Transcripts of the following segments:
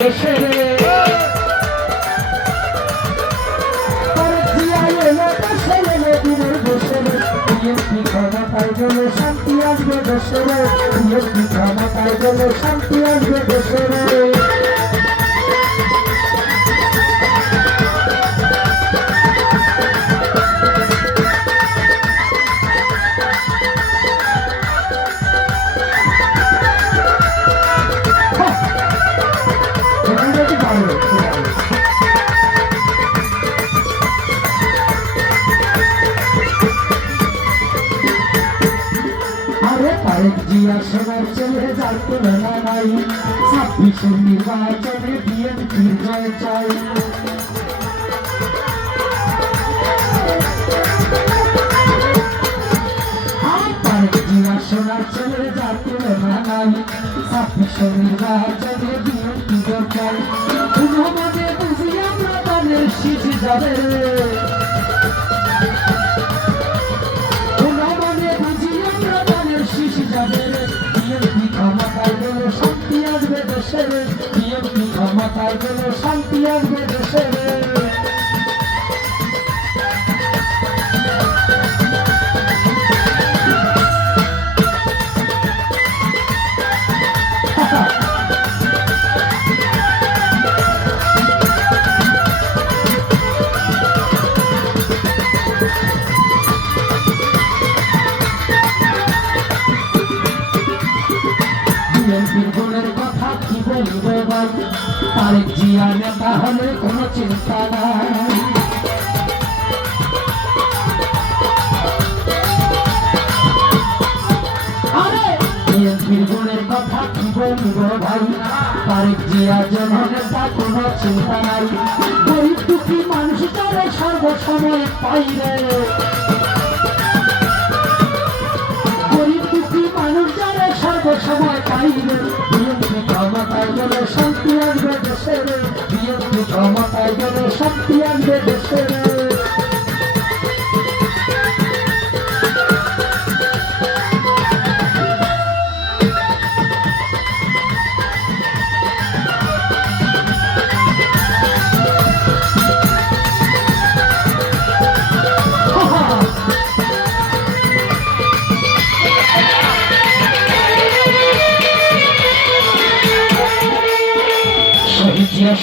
শান্তি আসবে দেশে, ক্ষমতায় গেলে শান্তি আসবে দেশে। সোনার ছেলে যার তুলনা নাই, 26 নির্বাচনে বিএনপির জয় চাই। সোনার ছেলে যার তুলনা নাই, 26 নির্বাচনে বিএনপি জয় চাই। মনে বুঝি আমরা তাদের শীষ যাবে, ক্ষমতায় গেলে শান্তি আসবে দেশে, বিএনপি ক্ষমতায় গেলে শান্তি আসবে দেশে। বিএনপির গুণের কথা কি বলবো ভাই, তারেক জিয়া নেতা হলে কোনো চিন্তা নাই। বিএনপির গুণের কথা কি বলবো ভাই, তারেক জিয়া জন নেতা কোনো চিন্তা নাই। গরিব দুঃখী মানুষ তারা সর্বসময় পাইরে, গরিব দুঃখী মানুষ যারা সর্বসময় পাইবে। বিএনপি ক্ষমতায় গেলে শান্তি আসবে দেশে, বিএনপি ক্ষমতায় গেলে শান্তি আসবে দেশে।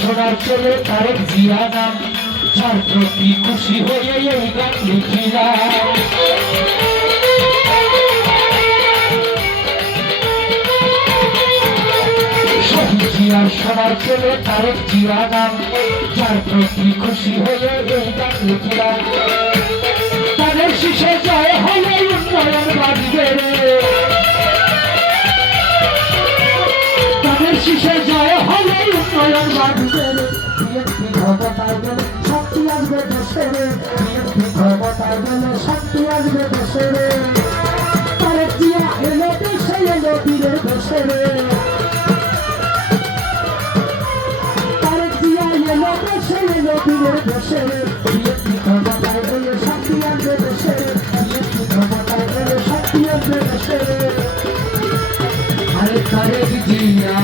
সোনার ছেলে তারেক জিয়া নাম, যার প্রতি খুশি হয়ে এই গান লিখিলাম। শহীদ জিয়ার সোনার ছেলে তারেক জিয়া নাম, যার প্রতি খুশি হয়ে এই গান লিখিলাম। তাদের শীষে জয় হলে উন্নয়ন বাড়বে, তাদের শীষে জয় হলে উন্নয়ন বাড়বে। বিএনপি ক্ষমতায় গেলে শান্তি আসবে দেশে, বিএনপি ক্ষমতায় গেলে শান্তি আসবে দেশে। তারেক জিয়া এলো দেশে, এলো বীরের দেশে, তারেক জিয়া এলো দেশে, এলো বীরের দেশে। বিএনপি ক্ষমতায় গেলে শান্তি আসবে দেশে, বিএনপি ক্ষমতায় গেলে শান্তি আসবে দেশে। আরে তারেক জিয়া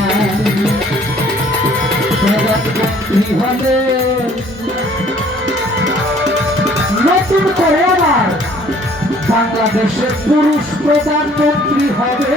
প্রধানমন্ত্রী হলে নতুন করে আবার বাংলাদেশের পুরুষ প্রধানমন্ত্রী হবে।